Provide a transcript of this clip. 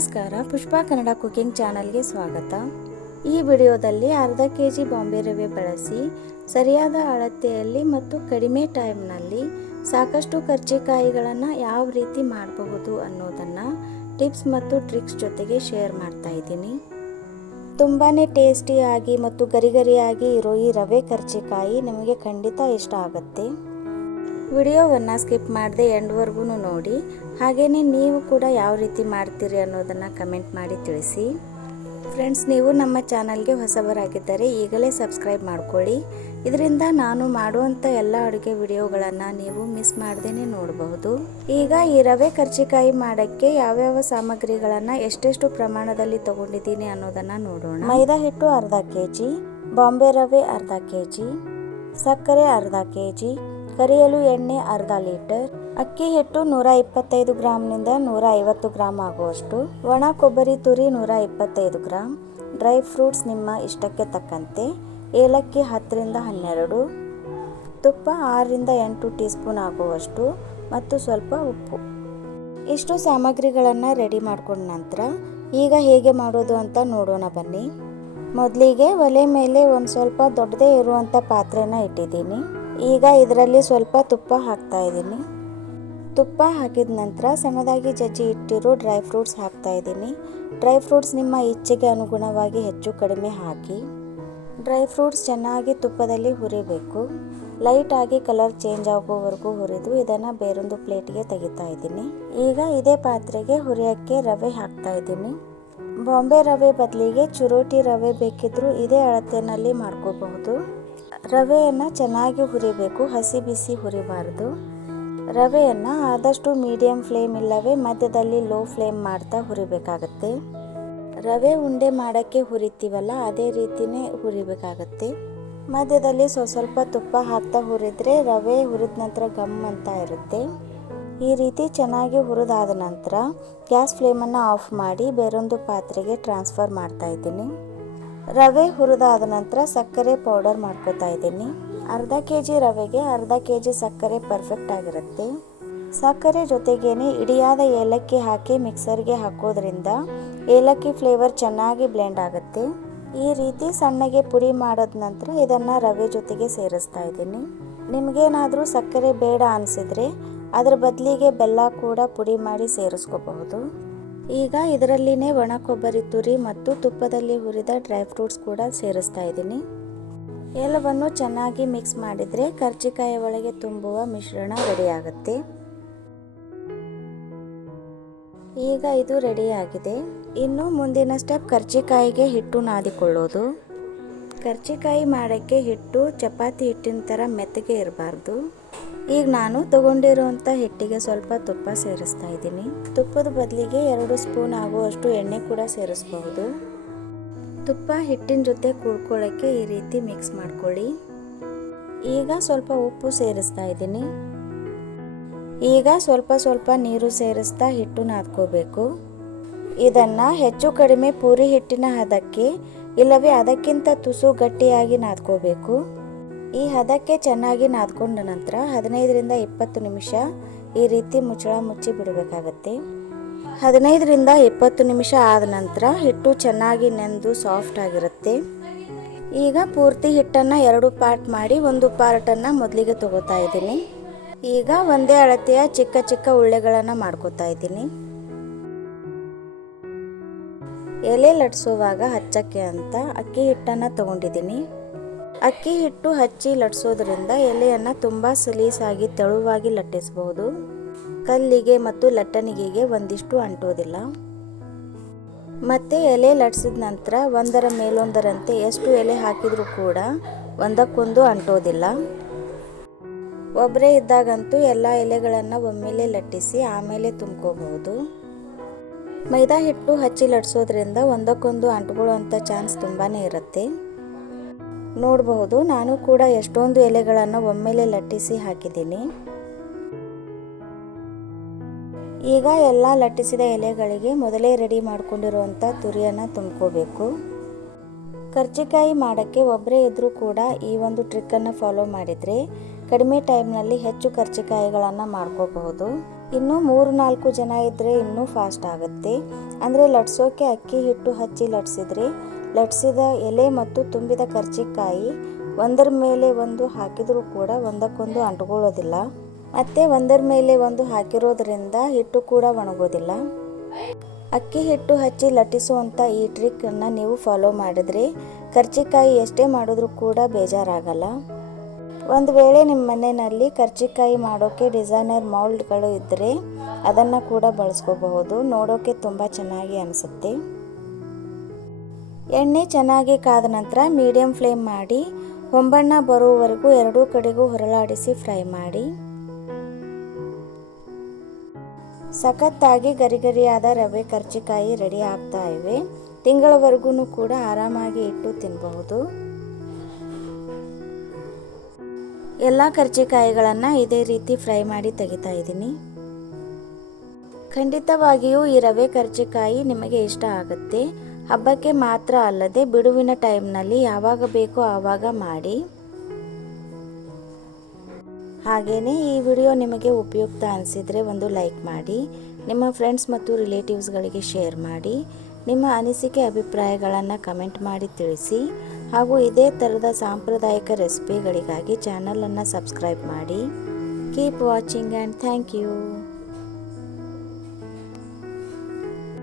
ನಮಸ್ಕಾರ, ಪುಷ್ಪಾ ಕನ್ನಡ ಕುಕಿಂಗ್ ಚಾನಲ್ಗೆ ಸ್ವಾಗತ. ಈ ವಿಡಿಯೋದಲ್ಲಿ ಅರ್ಧ ಕೆಜಿ ಬಾಂಬೆ ರವೆ ಬಳಸಿ ಸರಿಯಾದ ಅಳತೆಯಲ್ಲಿ ಮತ್ತು ಕಡಿಮೆ ಟೈಮ್ನಲ್ಲಿ ಸಾಕಷ್ಟು ಕರ್ಜಿಕಾಯಿಗಳನ್ನು ಯಾವ ರೀತಿ ಮಾಡಬಹುದು ಅನ್ನೋದನ್ನು ಟಿಪ್ಸ್ ಮತ್ತು ಟ್ರಿಕ್ಸ್ ಜೊತೆಗೆ ಶೇರ್ ಮಾಡ್ತಾ ಇದ್ದೀನಿ. ತುಂಬಾ ಟೇಸ್ಟಿಯಾಗಿ ಮತ್ತು ಗರಿಗರಿಯಾಗಿ ಇರೋ ಈ ರವೆ ಕರ್ಜಿಕಾಯಿ ನಿಮಗೆ ಖಂಡಿತ ಇಷ್ಟ ಆಗುತ್ತೆ. ವಿಡಿಯೋವನ್ನು ಸ್ಕಿಪ್ ಮಾಡದೆ ಎಂಡ್ವರೆಗೂ ನೋಡಿ. ಹಾಗೆಯೇ ನೀವು ಕೂಡ ಯಾವ ರೀತಿ ಮಾಡ್ತೀರಿ ಅನ್ನೋದನ್ನು ಕಮೆಂಟ್ ಮಾಡಿ ತಿಳಿಸಿ. ಫ್ರೆಂಡ್ಸ್, ನೀವು ನಮ್ಮ ಚಾನಲ್ಗೆ ಹೊಸಬರಾಗಿದ್ದರೆ ಈಗಲೇ ಸಬ್ಸ್ಕ್ರೈಬ್ ಮಾಡ್ಕೊಳ್ಳಿ. ಇದರಿಂದ ನಾನು ಮಾಡುವಂಥ ಎಲ್ಲ ಅಡುಗೆ ವಿಡಿಯೋಗಳನ್ನು ನೀವು ಮಿಸ್ ಮಾಡ್ದೇ ನೋಡಬಹುದು. ಈಗ ಈ ರವೆ ಕರ್ಜಿಕಾಯಿ ಮಾಡೋಕ್ಕೆ ಯಾವ್ಯಾವ ಸಾಮಗ್ರಿಗಳನ್ನು ಎಷ್ಟೆಷ್ಟು ಪ್ರಮಾಣದಲ್ಲಿ ತಗೊಂಡಿದ್ದೀನಿ ಅನ್ನೋದನ್ನು ನೋಡೋಣ. ಮೈದಾ ಹಿಟ್ಟು ಅರ್ಧ ಕೆಜಿ, ಬಾಂಬೆ ರವೆ ಅರ್ಧ ಕೆಜಿ, ಸಕ್ಕರೆ ಅರ್ಧ ಕೆಜಿ, ಕರಿಯಲು ಎಣ್ಣೆ ಅರ್ಧ ಲೀಟರ್, ಅಕ್ಕಿ ಹಿಟ್ಟು 125 ಗ್ರಾಮ್ನಿಂದ 150 ಗ್ರಾಮ್ ಆಗುವಷ್ಟು, ಒಣ ಕೊಬ್ಬರಿ ತುರಿ 125 ಗ್ರಾಮ್, ಡ್ರೈ ಫ್ರೂಟ್ಸ್ ನಿಮ್ಮ ಇಷ್ಟಕ್ಕೆ ತಕ್ಕಂತೆ, ಏಲಕ್ಕಿ 10ರಿಂದ 12, ತುಪ್ಪ 6ರಿಂದ 8 ಟೀ ಸ್ಪೂನ್ ಆಗುವಷ್ಟು ಮತ್ತು ಸ್ವಲ್ಪ ಉಪ್ಪು. ಇಷ್ಟು ಸಾಮಗ್ರಿಗಳನ್ನು ರೆಡಿ ಮಾಡ್ಕೊಂಡ ನಂತರ ಈಗ ಹೇಗೆ ಮಾಡೋದು ಅಂತ ನೋಡೋಣ ಬನ್ನಿ. ಮೊದಲಿಗೆ ಒಲೆ ಮೇಲೆ ಒಂದು ಸ್ವಲ್ಪ ದೊಡ್ಡದೇ ಇರುವಂಥ ಪಾತ್ರೆನ ಇಟ್ಟಿದ್ದೀನಿ. ಈಗ ಇದರಲ್ಲಿ ಸ್ವಲ್ಪ ತುಪ್ಪ ಹಾಕ್ತಾ ಇದ್ದೀನಿ. ತುಪ್ಪ ಹಾಕಿದ ನಂತರ ಸಣ್ಣದಾಗಿ ಜಜ್ಜಿ ಇಟ್ಟಿರೋ ಡ್ರೈ ಫ್ರೂಟ್ಸ್ ಹಾಕ್ತಾ ಇದ್ದೀನಿ. ಡ್ರೈ ಫ್ರೂಟ್ಸ್ ನಿಮ್ಮ ಇಚ್ಛೆಗೆ ಅನುಗುಣವಾಗಿ ಹೆಚ್ಚು ಕಡಿಮೆ ಹಾಕಿ. ಡ್ರೈ ಫ್ರೂಟ್ಸ್ ಚೆನ್ನಾಗಿ ತುಪ್ಪದಲ್ಲಿ ಹುರಿಬೇಕು. ಲೈಟಾಗಿ ಕಲರ್ ಚೇಂಜ್ ಆಗೋವರೆಗೂ ಹುರಿದು ಇದನ್ನು ಬೇರೊಂದು ಪ್ಲೇಟ್ಗೆ ತೆಗಿತಾ ಇದ್ದೀನಿ. ಈಗ ಇದೇ ಪಾತ್ರೆಗೆ ಹುರಿಯೋಕ್ಕೆ ರವೆ ಹಾಕ್ತಾ ಇದ್ದೀನಿ. ಬಾಂಬೆ ರವೆ ಬದಲಿಗೆ ಚಿರೋಟಿ ರವೆ ಬೇಕಿದ್ರೂ ಇದೇ ಅಳತೆಯಲ್ಲಿ ಮಾಡ್ಕೋಬಹುದು. ರವೆಯನ್ನು ಚೆನ್ನಾಗಿ ಹುರಿಬೇಕು, ಹಸಿ ಬಿಸಿ ಹುರಿಬಾರ್ದು. ರವೆಯನ್ನು ಆದಷ್ಟು ಮೀಡಿಯಂ ಫ್ಲೇಮ್ ಇಲ್ಲವೇ ಮಧ್ಯದಲ್ಲಿ ಲೋ ಫ್ಲೇಮ್ ಮಾಡ್ತಾ ಹುರಿಬೇಕಾಗತ್ತೆ. ರವೆ ಉಂಡೆ ಮಾಡೋಕ್ಕೆ ಹುರಿತೀವಲ್ಲ ಅದೇ ರೀತಿಯೇ ಹುರಿಬೇಕಾಗತ್ತೆ. ಮಧ್ಯದಲ್ಲಿ ಸ್ವಲ್ಪ ತುಪ್ಪ ಹಾಕ್ತಾ ಹುರಿದ್ರೆ ರವೆ ಹುರಿದ ನಂತರ ಗಮ್ ಅಂತ ಇರುತ್ತೆ. ಈ ರೀತಿ ಚೆನ್ನಾಗಿ ಹುರಿದಾದ ನಂತರ ಗ್ಯಾಸ್ ಫ್ಲೇಮನ್ನು ಆಫ್ ಮಾಡಿ ಬೇರೊಂದು ಪಾತ್ರೆಗೆ ಟ್ರಾನ್ಸ್ಫರ್ ಮಾಡ್ತಾ ಇದ್ದೀನಿ. ರವೆ ಹುರಿದಾದ ನಂತರ ಸಕ್ಕರೆ ಪೌಡರ್ ಮಾಡ್ಕೋತಾ ಇದ್ದೀನಿ. ಅರ್ಧ ಕೆಜಿ ರವೆಗೆ ಅರ್ಧ ಕೆಜಿ ಸಕ್ಕರೆ ಪರ್ಫೆಕ್ಟ್ ಆಗಿರುತ್ತೆ. ಸಕ್ಕರೆ ಜೊತೆಗೇನೆ ಇಡಿಯಾದ ಏಲಕ್ಕಿ ಹಾಕಿ ಮಿಕ್ಸರ್ಗೆ ಹಾಕೋದ್ರಿಂದ ಏಲಕ್ಕಿ ಫ್ಲೇವರ್ ಚೆನ್ನಾಗಿ ಬ್ಲೆಂಡ್ ಆಗುತ್ತೆ. ಈ ರೀತಿ ಸಣ್ಣಗೆ ಪುಡಿ ಮಾಡಿದ ನಂತರ ಇದನ್ನು ರವೆ ಜೊತೆಗೆ ಸೇರಿಸ್ತಾ ಇದ್ದೀನಿ. ನಿಮಗೇನಾದರೂ ಸಕ್ಕರೆ ಬೇಡ ಅನಿಸಿದರೆ ಅದರ ಬದಲಿಗೆ ಬೆಲ್ಲ ಕೂಡ ಪುಡಿ ಮಾಡಿ ಸೇರಿಸ್ಕೋಬಹುದು. ಈಗ ಇದರಲ್ಲಿನೇ ಒಣ ಕೊಬ್ಬರಿ ತುರಿ ಮತ್ತು ತುಪ್ಪದಲ್ಲಿ ಹುರಿದ ಡ್ರೈ ಫ್ರೂಟ್ಸ್ ಕೂಡ ಸೇರಿಸ್ತಾ ಇದ್ದೀನಿ. ಎಲ್ಲವನ್ನು ಚೆನ್ನಾಗಿ ಮಿಕ್ಸ್ ಮಾಡಿದರೆ ಕರ್ಜಿಕಾಯಿ ಒಳಗೆ ತುಂಬುವ ಮಿಶ್ರಣ ರೆಡಿ ಆಗುತ್ತೆ. ಈಗ ಇದು ರೆಡಿ ಆಗಿದೆ. ಇನ್ನು ಮುಂದಿನ ಸ್ಟೆಪ್ ಕರ್ಜಿಕಾಯಿಗೆ ಹಿಟ್ಟು ನಾದಿಕೊಳ್ಳೋದು. ಕರ್ಜಿಕಾಯಿ ಮಾಡೋಕ್ಕೆ ಹಿಟ್ಟು ಚಪಾತಿ ಹಿಟ್ಟಿನ ಥರ ಮೆತ್ತಗೆ ಇರಬಾರ್ದು. ಈಗ ನಾನು ತಗೊಂಡಿರುವಂಥ ಹಿಟ್ಟಿಗೆ ಸ್ವಲ್ಪ ತುಪ್ಪ ಸೇರಿಸ್ತಾ ಇದ್ದೀನಿ. ತುಪ್ಪದ ಬದಲಿಗೆ 2 ಸ್ಪೂನ್ ಆಗುವಷ್ಟು ಎಣ್ಣೆ ಕೂಡ ಸೇರಿಸ್ಬಹುದು. ತುಪ್ಪ ಹಿಟ್ಟಿನ ಜೊತೆ ಕೂಡ್ಕೊಳ್ಳೋಕ್ಕೆ ಈ ರೀತಿ ಮಿಕ್ಸ್ ಮಾಡ್ಕೊಳ್ಳಿ. ಈಗ ಸ್ವಲ್ಪ ಉಪ್ಪು ಸೇರಿಸ್ತಾ ಇದ್ದೀನಿ. ಈಗ ಸ್ವಲ್ಪ ನೀರು ಸೇರಿಸ್ತಾ ಹಿಟ್ಟು ನಾದ್ಕೋಬೇಕು. ಇದನ್ನು ಹೆಚ್ಚು ಕಡಿಮೆ ಪೂರಿ ಹಿಟ್ಟಿನ ಹದಕ್ಕೆ ಇಲ್ಲವೇ ಅದಕ್ಕಿಂತ ತುಸು ಗಟ್ಟಿಯಾಗಿ ನಾದ್ಕೋಬೇಕು. ಈ ಹದಕ್ಕೆ ಚೆನ್ನಾಗಿ ನಾದ್ಕೊಂಡ ನಂತರ 15ರಿಂದ 20 ನಿಮಿಷ ಈ ರೀತಿ ಮುಚ್ಚಳ ಮುಚ್ಚಿ ಬಿಡಬೇಕಾಗತ್ತೆ. 15ರಿಂದ 20 ನಿಮಿಷ ಆದ ನಂತರ ಹಿಟ್ಟು ಚೆನ್ನಾಗಿ ನೆಂದು ಸಾಫ್ಟ್ ಆಗಿರುತ್ತೆ. ಈಗ ಪೂರ್ತಿ ಹಿಟ್ಟನ್ನು 2 ಪಾರ್ಟ್ ಮಾಡಿ ಒಂದು ಪಾರ್ಟನ್ನು ಮೊದಲಿಗೆ ತಗೋತಾ ಇದ್ದೀನಿ. ಈಗ ಒಂದೇ ಅಳತೆಯ ಚಿಕ್ಕ ಚಿಕ್ಕ ಉಳ್ಳೆಗಳನ್ನು ಮಾಡ್ಕೋತಾ ಇದ್ದೀನಿ. ಎಲೆ ಲಟ್ಸೋವಾಗ ಹಚ್ಚಕ್ಕೆ ಅಂತ ಅಕ್ಕಿ ಹಿಟ್ಟನ್ನು ತಗೊಂಡಿದ್ದೀನಿ. ಅಕ್ಕಿ ಹಿಟ್ಟು ಹಚ್ಚಿ ಲಟ್ಸೋದ್ರಿಂದ ಎಲೆಯನ್ನು ತುಂಬ ಸಲೀಸಾಗಿ ತೆಳುವಾಗಿ ಲಟ್ಟಿಸಬಹುದು. ಕಲ್ಲಿಗೆ ಮತ್ತು ಲಟ್ಟಣಿಗೆಗೆ ಒಂದಿಷ್ಟು ಅಂಟೋದಿಲ್ಲ. ಮತ್ತು ಎಲೆ ಲಟ್ಸಿದ ನಂತರ ಒಂದರ ಮೇಲೊಂದರಂತೆ ಎಷ್ಟು ಎಲೆ ಹಾಕಿದರೂ ಕೂಡ ಒಂದಕ್ಕೊಂದು ಅಂಟೋದಿಲ್ಲ. ಒಬ್ಬರೇ ಇದ್ದಾಗಂತೂ ಎಲ್ಲ ಎಲೆಗಳನ್ನು ಒಮ್ಮೆಲೆ ಲಟ್ಟಿಸಿ ಆಮೇಲೆ ತುಂಬ್ಕೋಬಹುದು. ಮೈದಾ ಹಿಟ್ಟು ಹಚ್ಚಿ ಲಟ್ಸೋದ್ರಿಂದ ಒಂದಕ್ಕೊಂದು ಅಂಟ್ಕೊಳ್ಳುವಂಥ ಚಾನ್ಸ್ ತುಂಬಾ ಇರುತ್ತೆ. ನೋಡಬಹುದು, ನಾನು ಕೂಡ ಎಷ್ಟೊಂದು ಎಲೆಗಳನ್ನು ಒಮ್ಮೆಲೆ ಲಟ್ಟಿಸಿ ಹಾಕಿದ್ದೀನಿ. ಈಗ ಎಲ್ಲ ಲಟ್ಟಿಸಿದ ಎಲೆಗಳಿಗೆ ಮೊದಲೇ ರೆಡಿ ಮಾಡ್ಕೊಂಡಿರುವಂಥ ತುರಿಯನ್ನು ತುಂಬ್ಕೋಬೇಕು. ಕರ್ಜಿಕಾಯಿ ಮಾಡೋಕ್ಕೆ ಒಬ್ಬರೇ ಇದ್ದರೂ ಕೂಡ ಈ ಒಂದು ಟ್ರಿಕ್ಕನ್ನು ಫಾಲೋ ಮಾಡಿದರೆ ಕಡಿಮೆ ಟೈಮ್ನಲ್ಲಿ ಹೆಚ್ಚು ಕರ್ಜಿಕಾಯಿಗಳನ್ನು ಮಾಡ್ಕೋಬಹುದು. ಇನ್ನು 3-4 ಜನ ಇದ್ದರೆ ಇನ್ನೂ ಫಾಸ್ಟ್ ಆಗುತ್ತೆ. ಅಂದರೆ ಲಟ್ಸೋಕೆ ಅಕ್ಕಿ ಹಿಟ್ಟು ಹಚ್ಚಿ ಲಟ್ಸಿದ್ರೆ ಲಟ್ಸಿದ ಎಲೆ ಮತ್ತು ತುಂಬಿದ ಕರ್ಜಿಕಾಯಿ ಒಂದರ ಮೇಲೆ ಒಂದು ಹಾಕಿದರೂ ಕೂಡ ಒಂದಕ್ಕೊಂದು ಅಂಟ್ಕೊಳ್ಳೋದಿಲ್ಲ. ಮತ್ತು ಒಂದರ ಮೇಲೆ ಒಂದು ಹಾಕಿರೋದ್ರಿಂದ ಹಿಟ್ಟು ಕೂಡ ಒಣಗೋದಿಲ್ಲ. ಅಕ್ಕಿ ಹಿಟ್ಟು ಹಚ್ಚಿ ಲಟ್ಟಿಸುವಂಥ ಈ ಟ್ರಿಕ್ಕನ್ನು ನೀವು ಫಾಲೋ ಮಾಡಿದರೆ ಕರ್ಜಿಕಾಯಿ ಎಷ್ಟೇ ಮಾಡಿದ್ರೂ ಕೂಡ ಬೇಜಾರಾಗಲ್ಲ. ಒಂದು ವೇಳೆ ನಿಮ್ಮ ಮನೆಯಲ್ಲಿ ಕರ್ಜಿಕಾಯಿ ಮಾಡೋಕ್ಕೆ ಡಿಸೈನರ್ ಮೌಲ್ಡ್ಗಳು ಇದ್ದರೆ ಅದನ್ನು ಕೂಡ ಬಳಸ್ಕೋಬಹುದು. ನೋಡೋಕ್ಕೆ ತುಂಬ ಚೆನ್ನಾಗಿ ಅನಿಸುತ್ತೆ. ಎಣ್ಣೆ ಚೆನ್ನಾಗಿ ಕಾದ ನಂತರ ಮೀಡಿಯಂ ಫ್ಲೇಮ್ ಮಾಡಿ ಹೊಂಬಣ್ಣ ಬರುವವರೆಗೂ ಎರಡೂ ಕಡೆಗೂ ಹೊರಳಾಡಿಸಿ ಫ್ರೈ ಮಾಡಿ. ಸಖತ್ತಾಗಿ ಗರಿಗರಿಯಾದ ರವೆ ಕರ್ಜಿಕಾಯಿ ರೆಡಿ ಆಗ್ತಾ ಇವೆ. ತಿಂಗಳವರೆಗೂ ಕೂಡ ಆರಾಮಾಗಿ ಇಟ್ಟು ತಿನ್ನಬಹುದು. ಎಲ್ಲ ಕರ್ಜಿಕಾಯಿಗಳನ್ನು ಇದೇ ರೀತಿ ಫ್ರೈ ಮಾಡಿ ತೆಗಿತಾ ಇದ್ದೀನಿ. ಖಂಡಿತವಾಗಿಯೂ ಈ ರವೆ ಕರ್ಜಿಕಾಯಿ ನಿಮಗೆ ಇಷ್ಟ ಆಗುತ್ತೆ. ಹಬ್ಬಕ್ಕೆ ಮಾತ್ರ ಅಲ್ಲದೆ ಬಿಡುವಿನ ಟೈಮ್ನಲ್ಲಿ ಯಾವಾಗ ಬೇಕೋ ಆವಾಗ ಮಾಡಿ. ಹಾಗೆಯೇ ಈ ವಿಡಿಯೋ ನಿಮಗೆ ಉಪಯುಕ್ತ ಅನಿಸಿದರೆ ಒಂದು ಲೈಕ್ ಮಾಡಿ, ನಿಮ್ಮ ಫ್ರೆಂಡ್ಸ್ ಮತ್ತು ರಿಲೇಟಿವ್ಸ್ಗಳಿಗೆ ಶೇರ್ ಮಾಡಿ, ನಿಮ್ಮ ಅನಿಸಿಕೆ ಅಭಿಪ್ರಾಯಗಳನ್ನು ಕಮೆಂಟ್ ಮಾಡಿ ತಿಳಿಸಿ. ಹಾಗೂ ಇದೇ ಥರದ ಸಾಂಪ್ರದಾಯಿಕ ರೆಸಿಪಿಗಳಿಗಾಗಿ ಚಾನಲನ್ನು ಸಬ್ಸ್ಕ್ರೈಬ್ ಮಾಡಿ. Keep watching and thank you.